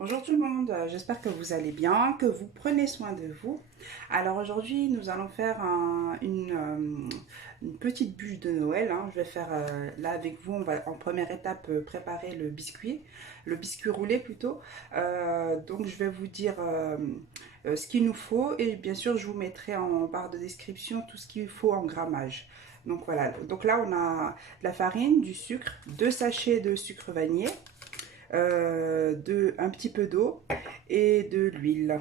Bonjour tout le monde, j'espère que vous allez bien, que vous prenez soin de vous. Alors aujourd'hui nous allons faire une petite bûche de Noël, hein. Je vais faire là avec vous, on va en première étape préparer le biscuit roulé plutôt. Donc je vais vous dire ce qu'il nous faut et bien sûr je vous mettrai en barre de description tout ce qu'il faut en grammage. Donc voilà, donc là on a de la farine, du sucre, 2 sachets de sucre vanillé, un petit peu d'eau et de l'huile.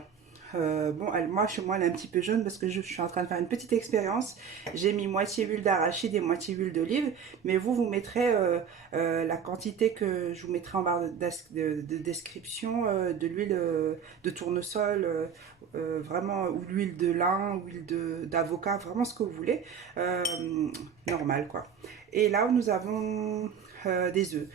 Bon, moi, chez moi, elle est un petit peu jaune parce que je suis en train de faire une petite expérience. J'ai mis moitié huile d'arachide et moitié huile d'olive. Mais vous mettrez la quantité que je vous mettrai en barre de description de l'huile de tournesol, vraiment, ou l'huile de lin, ou l'huile d'avocat, vraiment ce que vous voulez. Euh, Normal, quoi. Et là, nous avons des œufs.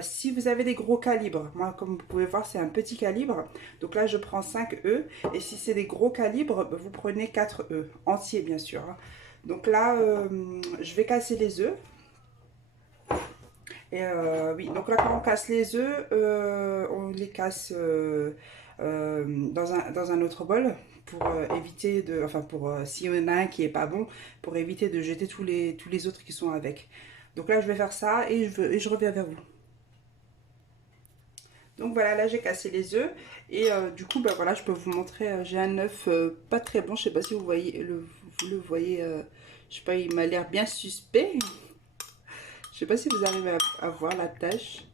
Si vous avez des gros calibres, moi comme vous pouvez voir c'est un petit calibre, donc là je prends 5 œufs, et si c'est des gros calibres, vous prenez 4 œufs, entiers bien sûr, hein. Donc là je vais casser les œufs, et oui, donc là quand on casse les œufs, on les casse dans un autre bol, pour éviter de, enfin pour s'il y en a un qui est pas bon, pour éviter de jeter tous les autres qui sont avec. Donc là je vais faire ça et je reviens vers vous. Donc voilà, là j'ai cassé les œufs et du coup, bah voilà, je peux vous montrer. J'ai un œuf pas très bon, je sais pas si vous voyez, vous le voyez, je sais pas, il m'a l'air bien suspect. Je sais pas si vous arrivez à voir la tache.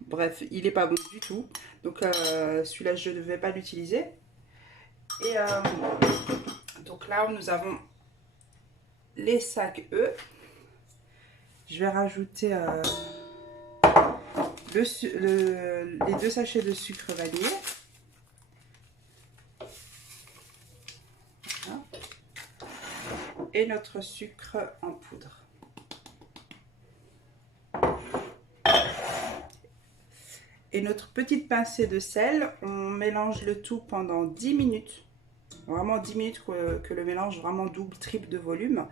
Bref, il est pas bon du tout. Donc celui-là, je ne vais pas l'utiliser. Et donc là, nous avons les 5 œufs. Je vais rajouter les 2 sachets de sucre vanillé. Et notre sucre en poudre. Et notre petite pincée de sel, on mélange le tout pendant 10 minutes. Vraiment 10 minutes que le mélange vraiment double, triple de volume.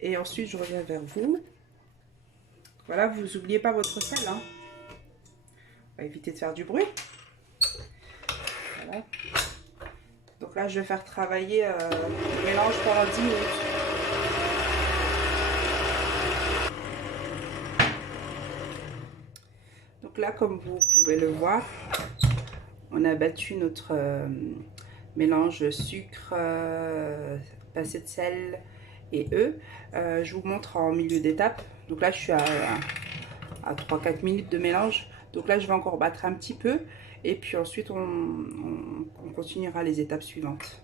Et ensuite, je reviens vers vous. Voilà, vous n'oubliez pas votre sel, hein. On va éviter de faire du bruit. Voilà. Donc là, je vais faire travailler le mélange pendant 10 minutes. Donc là, comme vous pouvez le voir, on a battu notre mélange sucre, pincée de sel et œufs. Je vous montre en milieu d'étape. Donc là, je suis à 3-4 minutes de mélange. Donc là, je vais encore battre un petit peu. Et puis ensuite, on continuera les étapes suivantes.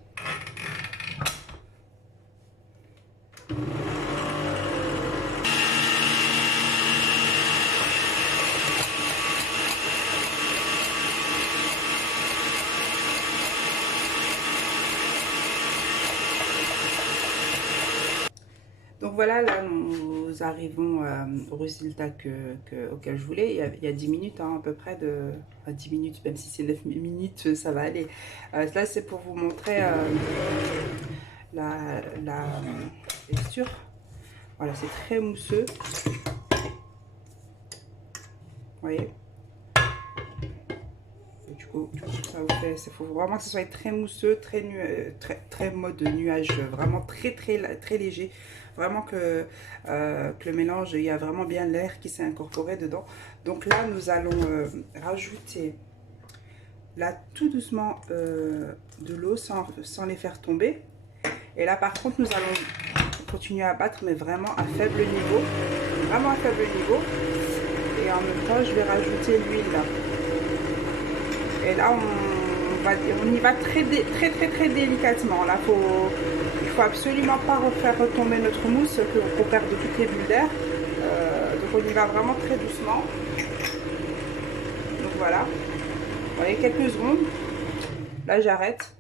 Donc voilà, là nous arrivons au résultat auquel je voulais. Il y a 10 minutes hein, à peu près, 10 minutes, même si c'est 9 minutes, ça va aller. Là c'est pour vous montrer la texture. Voilà, c'est très mousseux. Vous voyez? Et du coup, ça vous fait, il faut vraiment que ce soit très mousseux, très mode nuage, vraiment très léger. Vraiment que le mélange, il y a vraiment bien l'air qui s'est incorporé dedans. Donc là, nous allons rajouter là tout doucement de l'eau sans les faire tomber. Et là, par contre, nous allons continuer à battre, mais vraiment à faible niveau. Vraiment à faible niveau. Et en même temps, je vais rajouter l'huile là. Et là, on y va très délicatement. Là, il faut absolument pas refaire retomber notre mousse pour perdre toutes les bulles d'air. Donc on y va vraiment très doucement. Donc voilà. Vous voyez, quelques secondes. Là, j'arrête.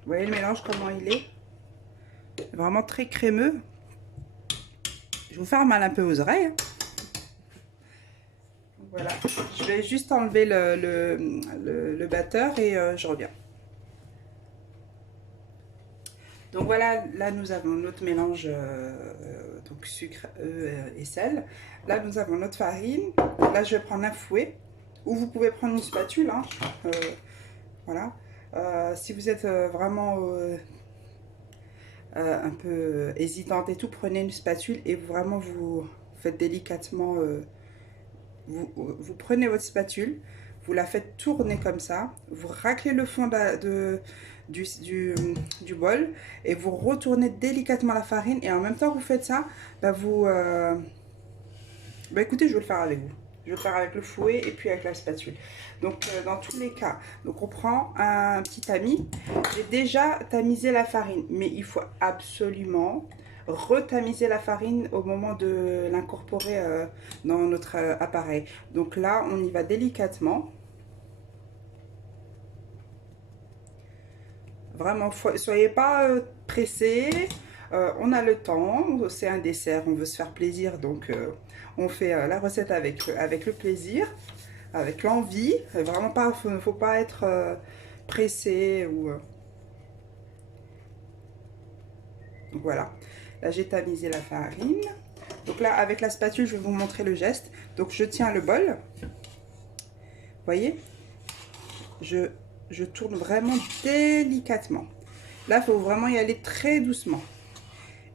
Vous voyez le mélange, comment il est? Vraiment très crémeux. Je vais vous faire mal un peu aux oreilles, hein. Voilà, je vais juste enlever le batteur et je reviens. Donc voilà, là nous avons notre mélange, donc sucre, œufs et sel. Là nous avons notre farine. Là je vais prendre un fouet, ou vous pouvez prendre une spatule, hein. Voilà. Si vous êtes vraiment un peu hésitante et tout, prenez une spatule et vraiment vous faites délicatement, vous prenez votre spatule, vous la faites tourner comme ça, vous raclez le fond du bol et vous retournez délicatement la farine, et en même temps que vous faites ça, bah écoutez, je vais le faire avec vous. Je vais le faire avec le fouet et puis avec la spatule. Donc dans tous les cas, donc on prend un petit tamis. J'ai déjà tamisé la farine, mais il faut absolument retamiser la farine au moment de l'incorporer dans notre appareil. Donc là, on y va délicatement. Vraiment, soyez pas pressés. On a le temps, c'est un dessert, on veut se faire plaisir, donc on fait la recette avec le plaisir, avec l'envie. Vraiment pas, faut pas être pressé ou. Donc voilà. Là j'ai tamisé la farine. Donc là avec la spatule, je vais vous montrer le geste. Donc je tiens le bol. Vous voyez, je tourne vraiment délicatement. Là, il faut vraiment y aller très doucement.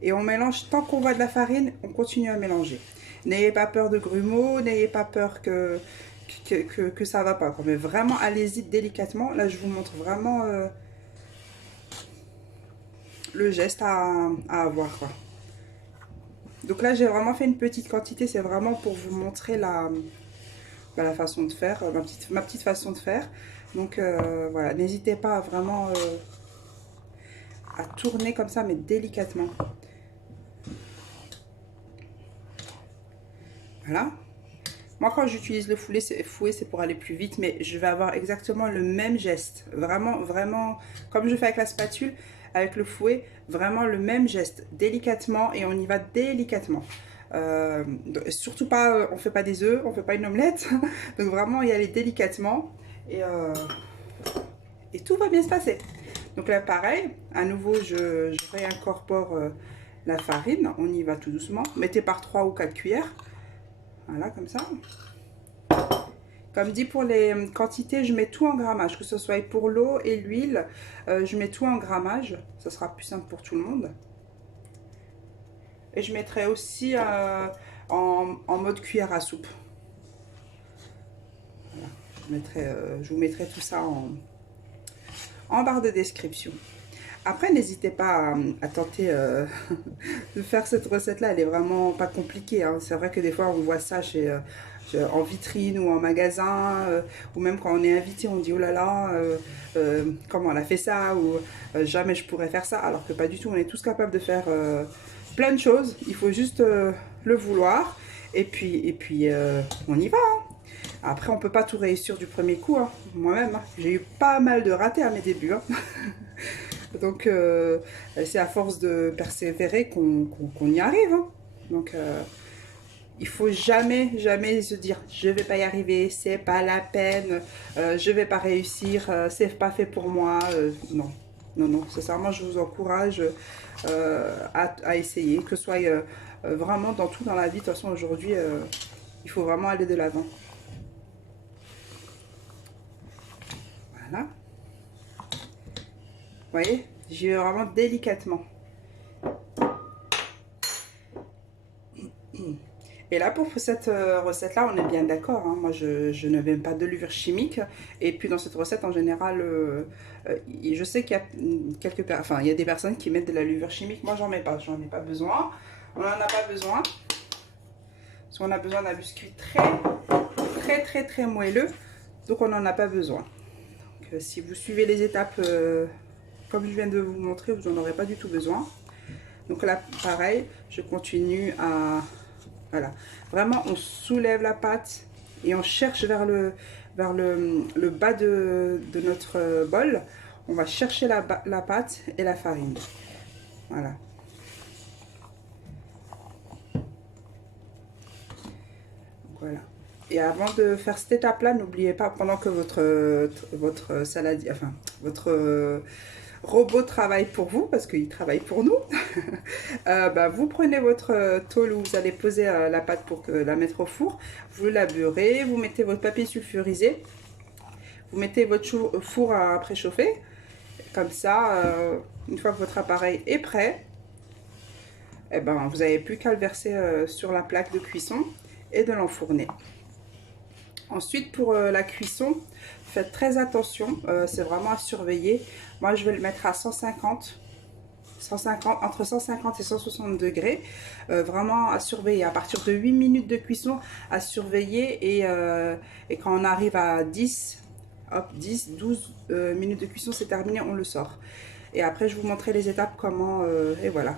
Et on mélange, tant qu'on voit de la farine, on continue à mélanger. N'ayez pas peur de grumeaux, n'ayez pas peur que ça va pas. Mais vraiment, allez-y délicatement. Là, je vous montre vraiment le geste à avoir, quoi. Donc là, j'ai vraiment fait une petite quantité. C'est vraiment pour vous montrer la façon de faire, ma petite façon de faire. Donc voilà, n'hésitez pas à vraiment à tourner comme ça, mais délicatement. Voilà. Moi, quand j'utilise le fouet, c'est pour aller plus vite, mais je vais avoir exactement le même geste. Vraiment, vraiment, comme je fais avec la spatule, avec le fouet, vraiment le même geste. Délicatement, et on y va délicatement. Surtout pas, on fait pas des œufs, on fait pas une omelette. Donc vraiment, y aller délicatement. Et tout va bien se passer. Donc là, pareil, à nouveau, je réincorpore la farine. On y va tout doucement. Mettez par 3 ou 4 cuillères. Voilà, comme ça. Comme dit, pour les quantités, je mets tout en grammage. Que ce soit pour l'eau et l'huile, je mets tout en grammage. Ça sera plus simple pour tout le monde. Et je mettrai aussi en mode cuillère à soupe. Voilà. Je vous mettrai tout ça en barre de description. Après, n'hésitez pas à tenter de faire cette recette-là. Elle est vraiment pas compliquée, hein. C'est vrai que des fois, on voit ça en vitrine ou en magasin, ou même quand on est invité, on dit oh là là, comment elle a fait ça, ou jamais je pourrais faire ça. Alors que pas du tout, on est tous capables de faire plein de choses. Il faut juste le vouloir, et puis on y va, hein. Après, on peut pas tout réussir du premier coup, hein. Moi-même, hein, j'ai eu pas mal de ratés à mes débuts, hein. Donc, c'est à force de persévérer qu'on y arrive, hein. Donc, il faut jamais, jamais se dire je vais pas y arriver, c'est pas la peine, je vais pas réussir, c'est pas fait pour moi. Non, non, non. Sincèrement, je vous encourage à essayer, que ce soit vraiment dans tout dans la vie. De toute façon, aujourd'hui, il faut vraiment aller de l'avant. Voilà. Vous voyez, j'y vais vraiment délicatement. Et là, pour cette recette-là, on est bien d'accord, hein. Moi, je ne mets pas de levure chimique. Et puis, dans cette recette, en général, je sais qu'il y a il y a des personnes qui mettent de la levure chimique. Moi, j'en ai pas besoin. On n'en a pas besoin. Parce qu'on a besoin d'un biscuit très moelleux. Donc, on n'en a pas besoin. Donc, si vous suivez les étapes comme je viens de vous montrer, vous n'en aurez pas du tout besoin. Donc là, pareil, je continue à... Voilà, vraiment, on soulève la pâte et on cherche vers le bas de notre bol. On va chercher la pâte et la farine. Voilà. Donc, voilà. Et avant de faire cette étape-là, n'oubliez pas, pendant que votre salade, enfin, votre robot travaille pour vous, parce qu'il travaille pour nous. Vous prenez votre tôle où vous allez poser la pâte pour la mettre au four. Vous la beurrez, vous mettez votre papier sulfurisé. Vous mettez votre four à préchauffer. Comme ça, une fois que votre appareil est prêt, vous n'avez plus qu'à le verser sur la plaque de cuisson et de l'enfourner. Ensuite, pour la cuisson, faites très attention, c'est vraiment à surveiller. Moi, je vais le mettre à 150, entre 150 et 160 degrés. Vraiment à surveiller. À partir de 8 minutes de cuisson, à surveiller. Et quand on arrive à 10, hop, 10, 12 minutes de cuisson, c'est terminé, on le sort. Et après, je vous montrerai les étapes, comment, et voilà,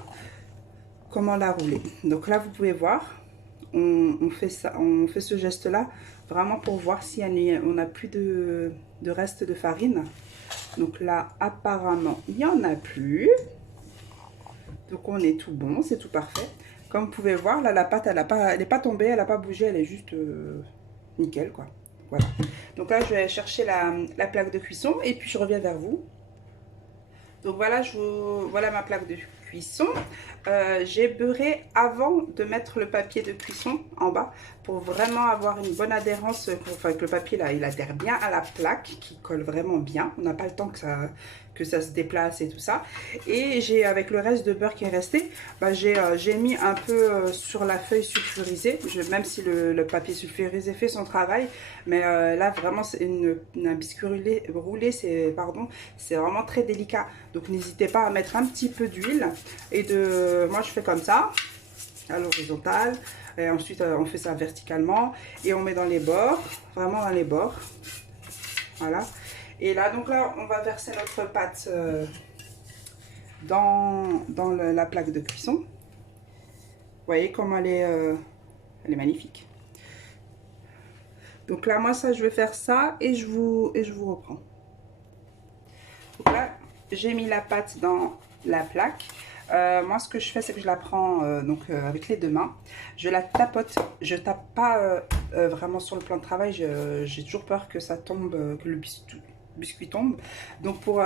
comment la rouler. Donc là, vous pouvez voir, on fait ça, on fait ce geste-là vraiment pour voir si on n'a plus de reste de farine. Donc là, apparemment, il n'y en a plus. Donc on est tout bon, c'est tout parfait. Comme vous pouvez voir, là, la pâte, elle n'est pas tombée, elle n'a pas bougé, elle est juste nickel, quoi. Voilà. Donc là, je vais chercher la plaque de cuisson et puis je reviens vers vous. Donc voilà, voilà ma plaque de cuisson. J'ai beurré avant de mettre le papier de cuisson en bas pour vraiment avoir une bonne adhérence, enfin que le papier là il adhère bien à la plaque, qui colle vraiment bien. On n'a pas le temps que ça se déplace et tout ça. Et j'ai, avec le reste de beurre qui est resté, j'ai mis un peu sur la feuille sulfurisée, même si le papier sulfurisé fait son travail. Mais là vraiment c'est un biscuit roulé, c'est vraiment très délicat. Donc n'hésitez pas à mettre un petit peu d'huile. Et moi je fais comme ça, à l'horizontale. Et ensuite on fait ça verticalement. Et on met dans les bords, vraiment dans les bords. Voilà. Et là, donc là, on va verser notre pâte dans la plaque de cuisson. Vous voyez comment elle est magnifique. Donc là, moi, ça, je vais faire ça et je vous reprends. Donc là, j'ai mis la pâte dans la plaque. Moi, ce que je fais, c'est que je la prends avec les deux mains. Je la tapote. Je tape pas vraiment sur le plan de travail. J'ai toujours peur que ça tombe, que le biscuit tombe. Donc pour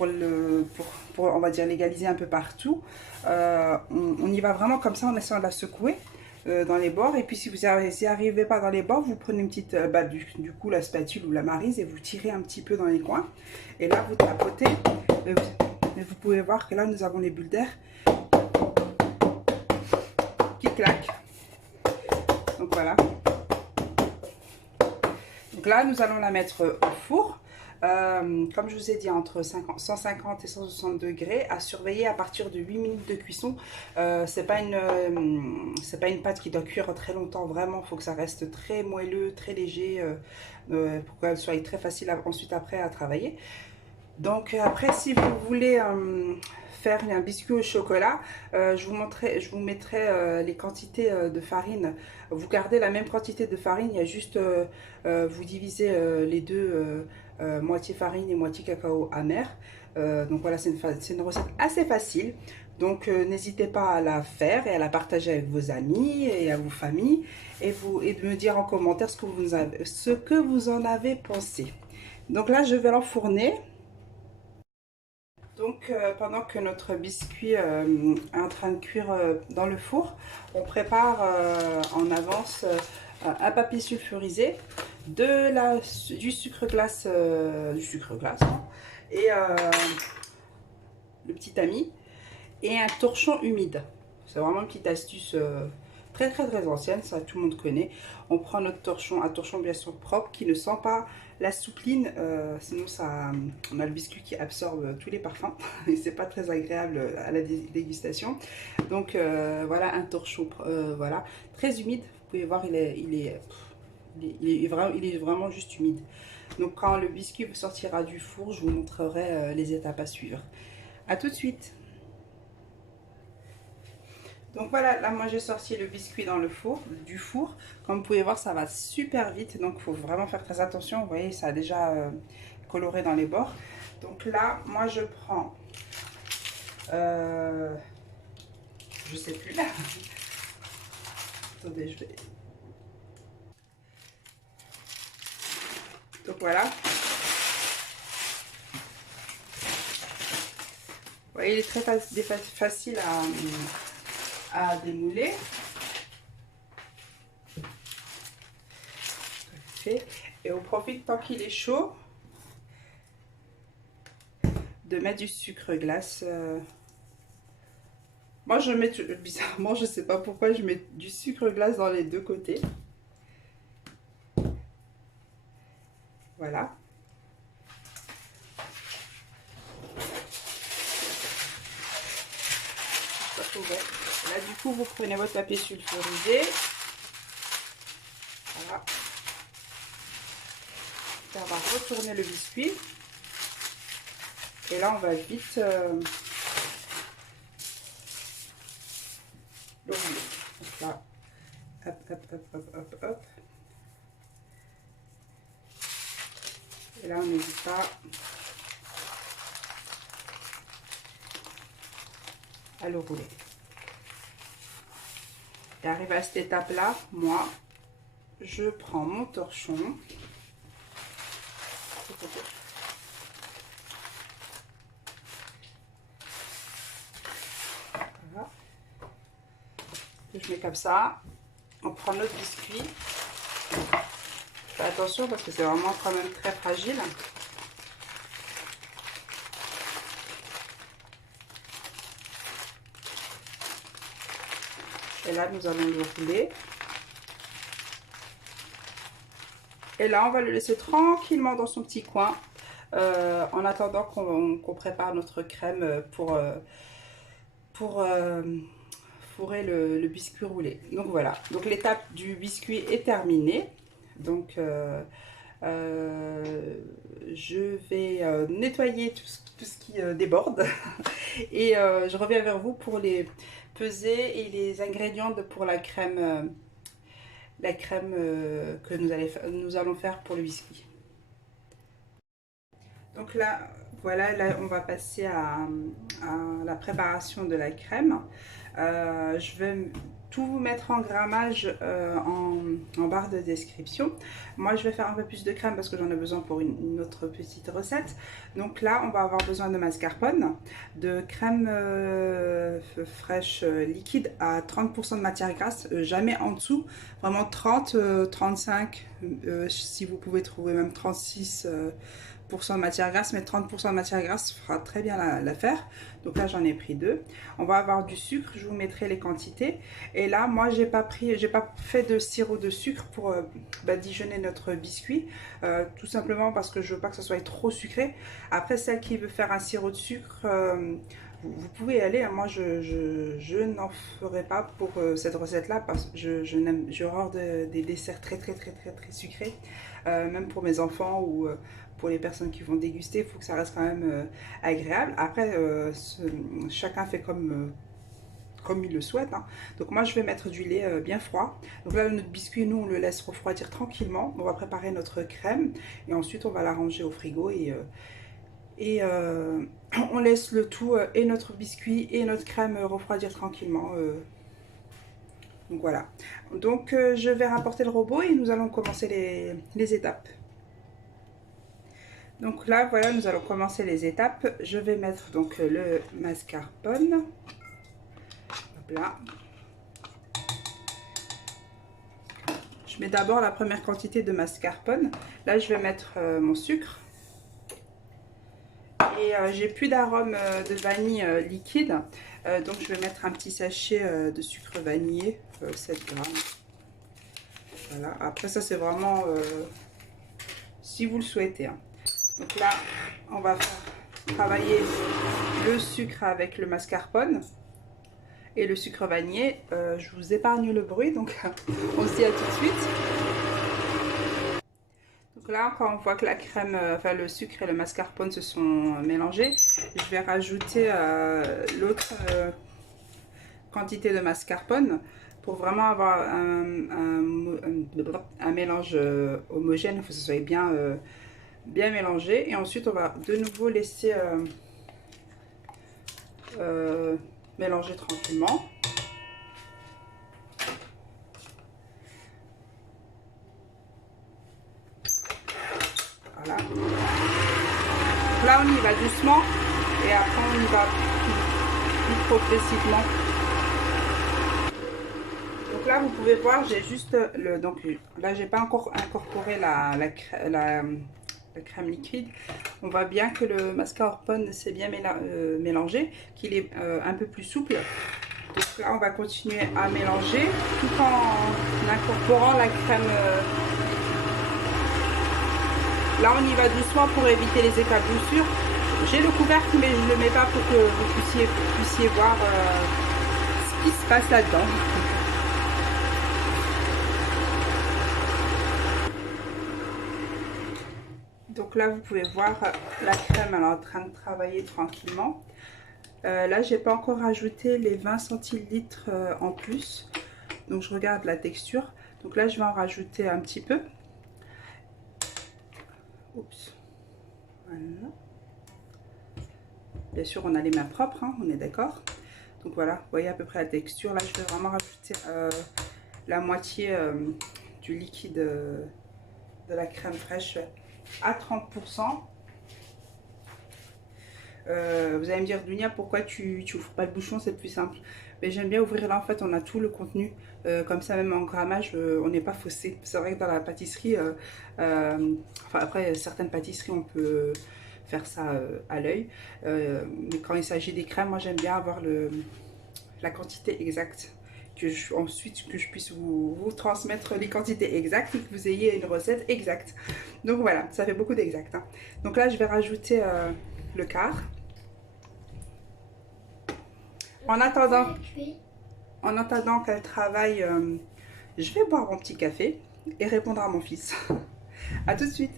on va dire légaliser un peu partout, on y va vraiment comme ça en essayant de la secouer dans les bords. Et puis si vous n'y arrivez pas dans les bords, vous prenez une petite du coup la spatule ou la maryse et vous tirez un petit peu dans les coins. Et là vous tapotez. Et vous pouvez voir que là nous avons les bulles d'air qui claquent. Donc voilà. Donc là nous allons la mettre au four. Comme je vous ai dit, entre 150 et 160 degrés, à surveiller à partir de 8 minutes de cuisson. C'est pas une pâte qui doit cuire très longtemps, vraiment. Il faut que ça reste très moelleux, très léger, pour qu'elle soit très facile ensuite après à travailler. Donc après, si vous voulez faire un biscuit au chocolat, je vous mettrai les quantités de farine. Vous gardez la même quantité de farine, il y a juste, vous divisez les deux, moitié farine et moitié cacao amer. Donc voilà, c'est une recette assez facile. Donc n'hésitez pas à la faire et à la partager avec vos amis et à vos familles. Et de me dire en commentaire ce que vous en avez pensé. Donc là, je vais l'enfourner. Donc pendant que notre biscuit est en train de cuire dans le four, on prépare en avance un papier sulfurisé, du sucre glace, hein, et le petit ami, et un torchon humide. C'est vraiment une petite astuce très ancienne, ça tout le monde connaît. On prend notre torchon, un torchon bien sûr propre qui ne sent pas la soupline, sinon on a le biscuit qui absorbe tous les parfums et c'est pas très agréable à la dégustation. Donc voilà, un torchon voilà, très humide. Vous pouvez voir, il est vraiment juste humide. Donc quand le biscuit sortira du four, je vous montrerai les étapes à suivre. A tout de suite. Donc voilà, là moi j'ai sorti le biscuit du four. Comme vous pouvez voir, ça va super vite, donc il faut vraiment faire très attention. Vous voyez, ça a déjà coloré dans les bords. Donc là, moi je prends, je sais plus là. Attendez, je vais. Donc voilà. voyez, il est très facile à démouler. Et on profite tant qu'il est chaud de mettre du sucre glace. Moi je mets, bizarrement je sais pas pourquoi, je mets du sucre glace dans les deux côtés. Voilà. Là du coup vous prenez votre papier sulfurisé. Voilà. Et on va retourner le biscuit. Et là on va vite l'ouvrir. Donc là, hop, hop, hop, hop, hop, hop. Et là on n'hésite pas à le rouler. Et arrivé à cette étape là, moi je prends mon torchon. Voilà. Je mets comme ça. On prend notre biscuit. Fais attention parce que c'est vraiment quand même très fragile. Et là, nous allons le rouler. Et là, on va le laisser tranquillement dans son petit coin. En attendant qu'on prépare notre crème pour fourrer le biscuit roulé. Donc voilà. Donc l'étape du biscuit est terminée. Donc je vais nettoyer tout ce qui déborde. Et je reviens vers vous pour les peser et les ingrédients pour la crème que nous allons faire pour le biscuit. Donc là, voilà, là on va passer à la préparation de la crème. Je vais tout vous mettre en grammage en barre de description. Moi je vais faire un peu plus de crème parce que j'en ai besoin pour une autre petite recette. Donc là on va avoir besoin de mascarpone, de crème fraîche liquide à 30% de matière grasse, jamais en dessous, vraiment 30, 35, si vous pouvez trouver même 36 de matière grasse, mais 30% de matière grasse fera très bien l'affaire. Donc là j'en ai pris 2. On va avoir du sucre, je vous mettrai les quantités. Et là moi j'ai pas fait de sirop de sucre pour badigeonner notre biscuit, tout simplement parce que je veux pas que ça soit trop sucré. Après, celle qui veut faire un sirop de sucre, vous pouvez y aller, hein. Moi je n'en ferai pas pour cette recette là parce que j'ai horreur des desserts très sucrés, même pour mes enfants ou pour les personnes qui vont déguster. Il faut que ça reste quand même agréable. Après chacun fait comme il le souhaite, hein. Donc moi je vais mettre du lait bien froid. Donc là notre biscuit, nous on le laisse refroidir tranquillement. On va préparer notre crème et ensuite on va la ranger au frigo et on laisse le tout et notre biscuit et notre crème refroidir tranquillement. Donc voilà. Donc je vais rapporter le robot et nous allons commencer les étapes. Donc là voilà, nous allons commencer les étapes. Je vais mettre donc le mascarpone. Hop là. Je mets d'abord la première quantité de mascarpone. Là je vais mettre mon sucre. Et j'ai plus d'arôme de vanille liquide, donc je vais mettre un petit sachet de sucre vanillé, 7 grammes. Voilà, après ça c'est vraiment si vous le souhaitez, hein. Donc là on va faire travailler le sucre avec le mascarpone et le sucre vanillé. Je vous épargne le bruit, donc on se dit à tout de suite. Donc là, quand on voit que la crème, enfin le sucre et le mascarpone se sont mélangés, je vais rajouter l'autre quantité de mascarpone pour vraiment avoir un mélange homogène. Il faut que ce soit bien mélangé. Et ensuite, on va de nouveau laisser mélanger tranquillement. Voilà. Là on y va doucement et après on y va plus progressivement. Donc là, vous pouvez voir, j'ai juste le... Donc là, j'ai pas encore incorporé la crème liquide. On voit bien que le mascarpone s'est bien mélangé, qu'il est un peu plus souple. Donc là, on va continuer à mélanger tout en incorporant la crème. Là, on y va doucement pour éviter les éclaboussures. J'ai le couvercle, mais je ne le mets pas pour que vous puissiez voir ce qui se passe là-dedans. Donc là, vous pouvez voir la crème, elle est en train de travailler tranquillement. Là, j'ai pas encore ajouté les 20 centilitres en plus. Donc, je regarde la texture. Donc là, je vais en rajouter un petit peu. Oups. Voilà. Bien sûr, on a les mains propres, hein, on est d'accord. Donc voilà, vous voyez à peu près la texture. Là, je vais vraiment rajouter la moitié du liquide de la crème fraîche à 30%. Vous allez me dire, Dunia, pourquoi tu ouvres pas le bouchon, c'est plus simple. Mais j'aime bien ouvrir là, en fait, on a tout le contenu. Comme ça, même en grammage, on n'est pas faussé. C'est vrai que dans la pâtisserie, enfin après, certaines pâtisseries, on peut faire ça à l'œil. Mais quand il s'agit des crèmes, moi, j'aime bien avoir la quantité exacte. Ensuite, que je puisse vous transmettre les quantités exactes et que vous ayez une recette exacte. Donc voilà, ça fait beaucoup d'exact. Hein. Donc là, je vais rajouter le quart. En attendant qu'elle travaille, je vais boire mon petit café et répondre à mon fils. A tout de suite.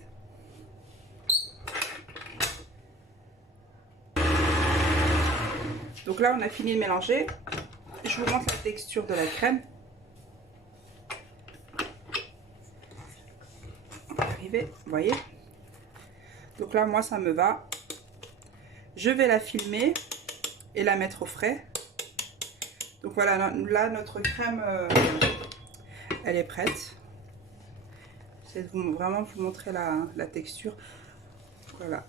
Donc là, on a fini de mélanger. Je vous montre la texture de la crème. On va arriver, vous voyez. Donc là, moi, ça me va. Je vais la filmer et la mettre au frais. Donc voilà, là, notre crème, elle est prête. J'essaie de vraiment vous montrer la texture. Voilà.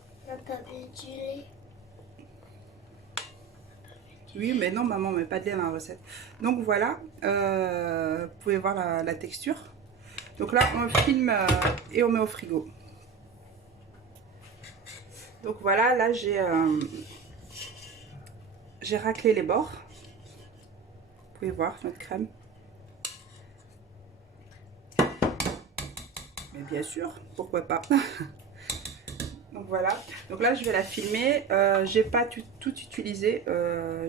Oui, mais non, maman, on met pas de lait dans la recette. Donc voilà, vous pouvez voir la texture. Donc là, on filme et on met au frigo. Donc voilà, là, j'ai raclé les bords. Vous pouvez voir notre crème. Mais bien sûr, pourquoi pas. Donc voilà, donc là je vais la filmer. J'ai pas tout utilisé,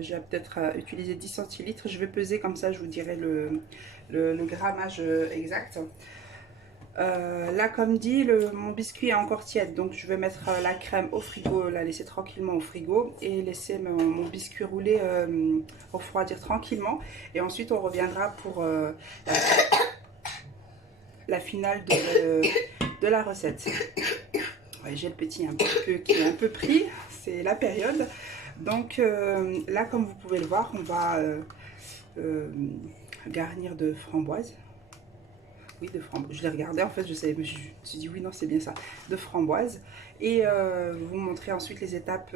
j'ai peut-être utilisé 10 centilitres. Je vais peser comme ça, je vous dirai le grammage exact. Là comme dit, mon biscuit est encore tiède, donc je vais mettre la crème au frigo, la laisser tranquillement au frigo et laisser mon biscuit rouler refroidir tranquillement. Et ensuite on reviendra pour la finale de la recette. Ouais, j'ai le petit qui est un peu pris, c'est la période. Donc là, comme vous pouvez le voir, on va garnir de framboises. Oui, de framboises. Je l'ai regardé, en fait, je savais, je me suis dit oui, non, c'est bien ça. De framboises. Et vous montrer ensuite les étapes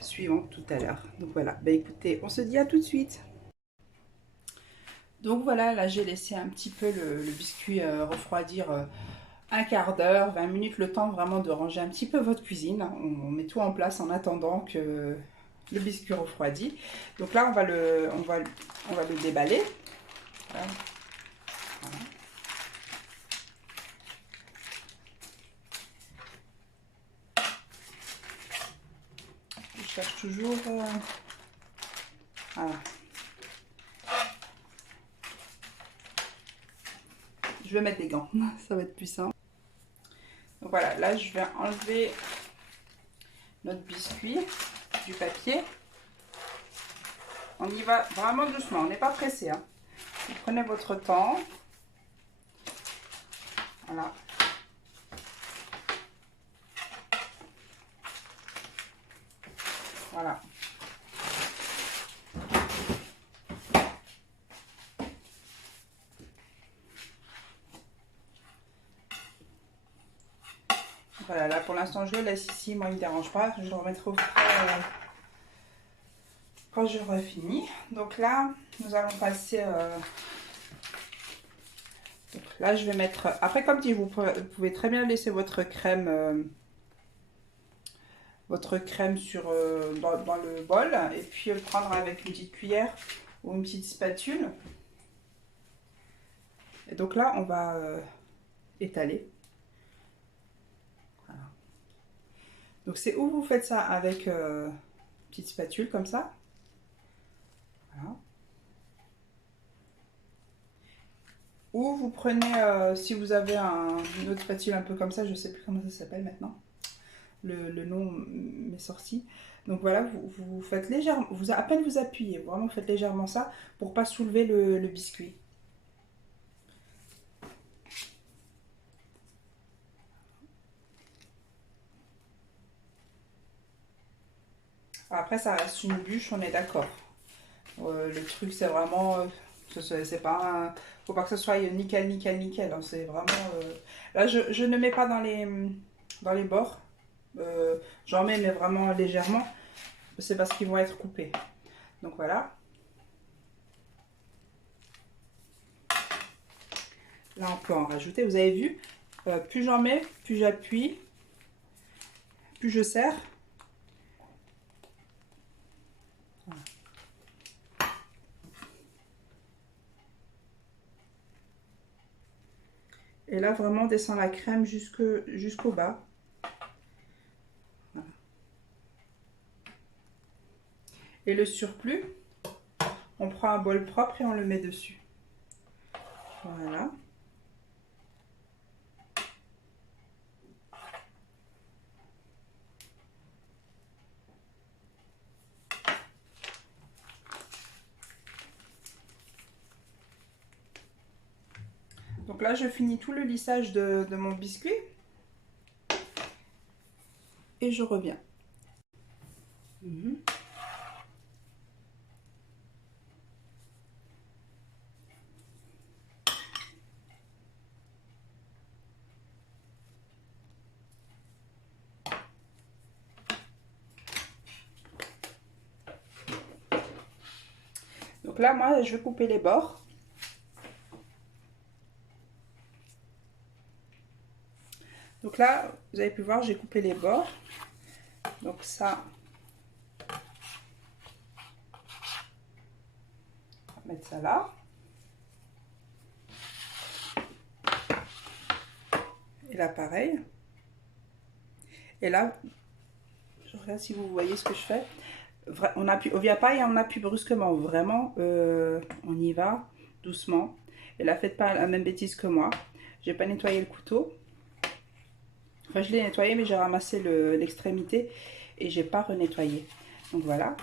suivantes tout à l'heure. Donc voilà, bah écoutez, on se dit à tout de suite. Donc voilà, là j'ai laissé un petit peu le biscuit refroidir un quart d'heure, 20 minutes, le temps vraiment de ranger un petit peu votre cuisine. On met tout en place en attendant que le biscuit refroidit. Donc là, on va le déballer. Voilà. Voilà. Je cherche toujours... Voilà. Je vais mettre des gants, ça va être plus simple. Donc voilà, là je vais enlever notre biscuit du papier. On y va vraiment doucement, on n'est pas pressé. Hein. Vous prenez votre temps. Voilà. Voilà. Voilà, là pour l'instant je le laisse ici, moi il ne me dérange pas. Je le remettrai au frais quand j'aurai fini. Donc là, nous allons passer... donc là, je vais mettre... Après, comme dit, vous pouvez très bien laisser votre crème sur, dans le bol. Et puis le prendre avec une petite cuillère ou une petite spatule. Et donc là, on va étaler. Voilà. Donc c'est où vous faites ça avec une petite spatule comme ça. Voilà. Ou vous prenez, si vous avez une autre spatule un peu comme ça, je ne sais plus comment ça s'appelle maintenant. Le nom m'est sorti. Donc voilà, vous faites légèrement, à peine vous appuyez, vraiment faites légèrement ça pour pas soulever le biscuit. Après ça reste une bûche, on est d'accord. Le truc c'est vraiment, c'est pas, faut pas que ce soit nickel, nickel, nickel. Hein, c'est vraiment, là je ne mets pas dans les bords. J'en mets mais vraiment légèrement. C'est parce qu'ils vont être coupés. Donc voilà. Là on peut en rajouter. Vous avez vu, plus j'en mets, plus j'appuie, plus je serre. Voilà. Et là vraiment on descend la crème jusqu'au bas. Voilà. Et le surplus, on prend un bol propre et on le met dessus. Voilà. Donc là, je finis tout le lissage de mon biscuit. Et je reviens. Donc là, moi, je vais couper les bords. Donc là, vous avez pu voir, j'ai coupé les bords. Donc ça, on va mettre ça là. Et là, pareil. Et là, je regarde si vous voyez ce que je fais. On vient pas et on appuie brusquement. Vraiment, on y va doucement. Et là, faites pas la même bêtise que moi. J'ai pas nettoyé le couteau. Enfin, je l'ai nettoyé, mais j'ai ramassé l'extrémité et j'ai pas renettoyé. Donc voilà.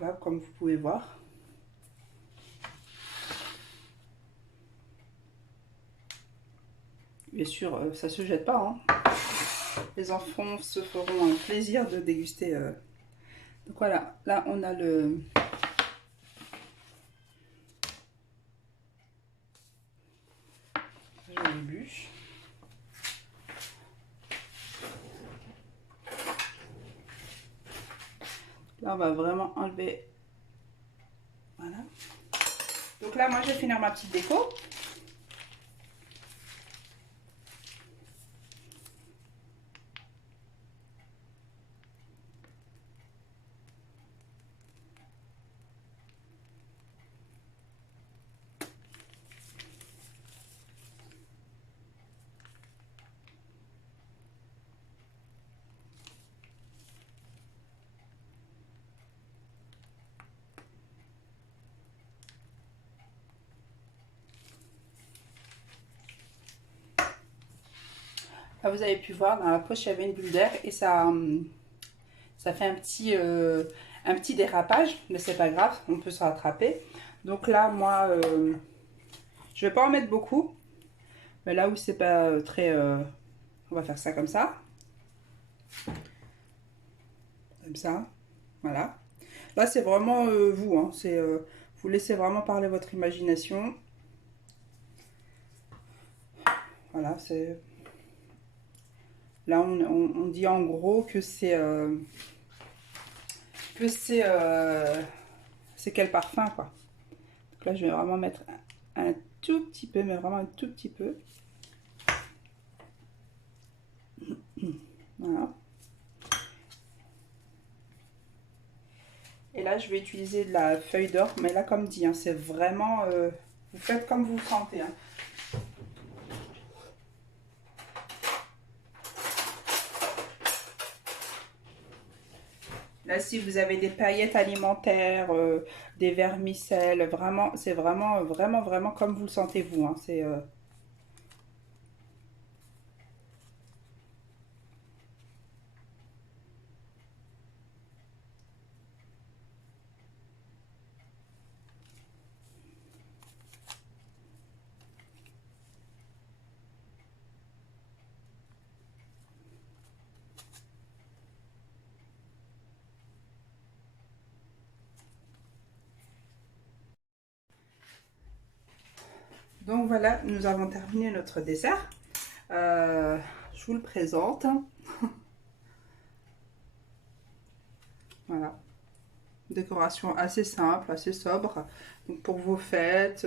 Là, comme vous pouvez voir. Bien sûr, ça se jette pas. Hein. Les enfants se feront un plaisir de déguster. Donc voilà, là on a le... Jolie bûche. Là on va vraiment enlever. Voilà. Donc là moi je vais finir ma petite déco. Là, vous avez pu voir, dans la poche, il y avait une bulle d'air et ça fait un petit dérapage, mais c'est pas grave, on peut se rattraper. Donc là, moi, je vais pas en mettre beaucoup, mais là où c'est pas très... on va faire ça comme ça. Comme ça, voilà. Là, c'est vraiment vous, hein, vous laissez vraiment parler votre imagination. Voilà, c'est... Là, on dit en gros que c'est quel parfum, quoi. Donc là, je vais vraiment mettre un tout petit peu, mais vraiment un tout petit peu. Voilà. Et là, je vais utiliser de la feuille d'or. Mais là, comme dit, hein, c'est vraiment... vous faites comme vous le sentez. Hein. Là, si vous avez des paillettes alimentaires, des vermicelles, vraiment, c'est vraiment comme vous le sentez vous. Hein. C'est... Donc voilà, nous avons terminé notre dessert. Je vous le présente. Voilà. Décoration assez simple, assez sobre. Donc pour vos fêtes,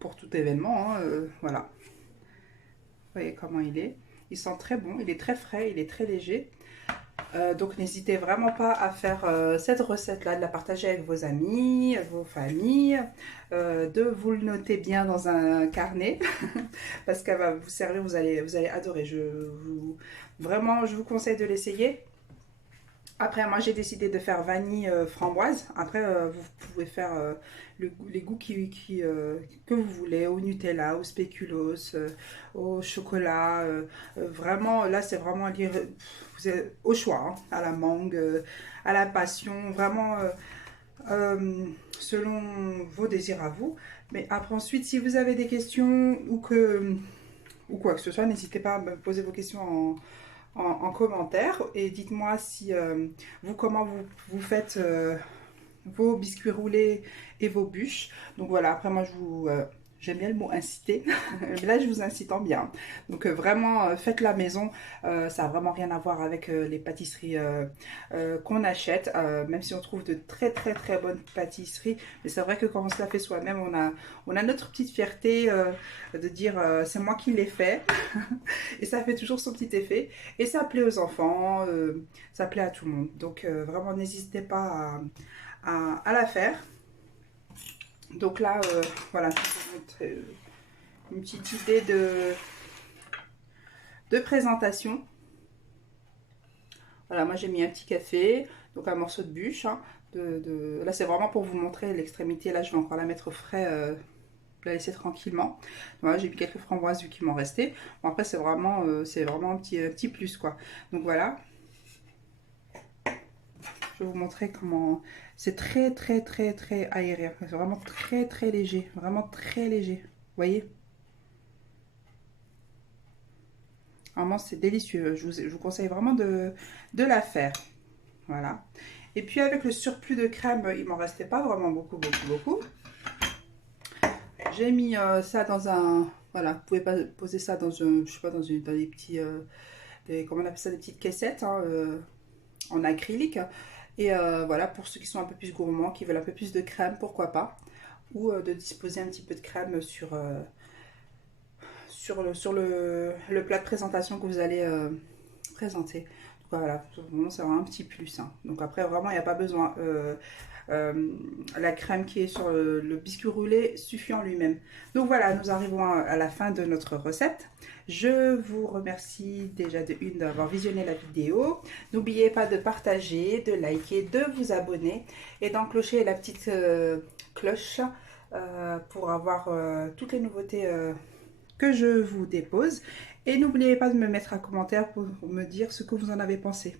pour tout événement, hein, voilà. Vous voyez comment il est. Il sent très bon, il est très frais, il est très léger. Donc n'hésitez vraiment pas à faire cette recette-là, de la partager avec vos amis, vos familles, de vous le noter bien dans un carnet, parce qu'elle va vous servir, vous allez adorer. Vraiment, je vous conseille de l'essayer. Après, moi, j'ai décidé de faire vanille framboise. Après, vous pouvez faire les goûts que vous voulez, au Nutella, au spéculoos, au chocolat. Vraiment, là, c'est vraiment au choix, hein, à la mangue, à la passion, vraiment selon vos désirs à vous. Mais après, ensuite, si vous avez des questions ou quoi que ce soit, n'hésitez pas à me poser vos questions en commentaire et dites-moi si comment vous faites vos biscuits roulés et vos bûches. Donc voilà, après moi j'aime bien le mot inciter, mais là je vous incite en bien. Donc vraiment faites la maison, ça n'a vraiment rien à voir avec les pâtisseries qu'on achète, même si on trouve de très bonnes pâtisseries. Mais c'est vrai que quand on se la fait soi-même, on a notre petite fierté de dire c'est moi qui l'ai fait. Et ça fait toujours son petit effet. Et ça plaît aux enfants, ça plaît à tout le monde. Donc vraiment n'hésitez pas à la faire. Donc là, voilà, je vais vous montrer une petite idée de présentation. Voilà, moi j'ai mis un petit café, donc un morceau de bûche. Hein, Là c'est vraiment pour vous montrer l'extrémité. Là je vais encore la mettre au frais, la laisser tranquillement. Voilà, j'ai mis quelques framboises vu qu'il m'en restait. Bon, après c'est vraiment un petit plus quoi. Donc voilà, je vais vous montrer comment c'est très aérien. C'est vraiment très léger, vraiment très léger. Vous voyez? Vraiment c'est délicieux. Je vous conseille vraiment de la faire. Voilà. Et puis avec le surplus de crème, il m'en restait pas vraiment beaucoup. J'ai mis ça dans un... Voilà, vous pouvez pas poser ça dans un, je sais pas, dans des petits... comment on appelle ça, des petites caissettes hein, en acrylique. Et voilà, pour ceux qui sont un peu plus gourmands, qui veulent un peu plus de crème, pourquoi pas. Ou de disposer un petit peu de crème sur le plat de présentation que vous allez présenter. Donc voilà, c'est vraiment un petit plus. Hein. Donc après, vraiment, il n'y a pas besoin. La crème qui est sur le biscuit roulé suffit en lui-même. Donc voilà, nous arrivons à la fin de notre recette. Je vous remercie déjà de une d'avoir visionné la vidéo. N'oubliez pas de partager, de liker, de vous abonner et d'enclencher la petite cloche pour avoir toutes les nouveautés que je vous dépose. Et n'oubliez pas de me mettre un commentaire pour me dire ce que vous en avez pensé.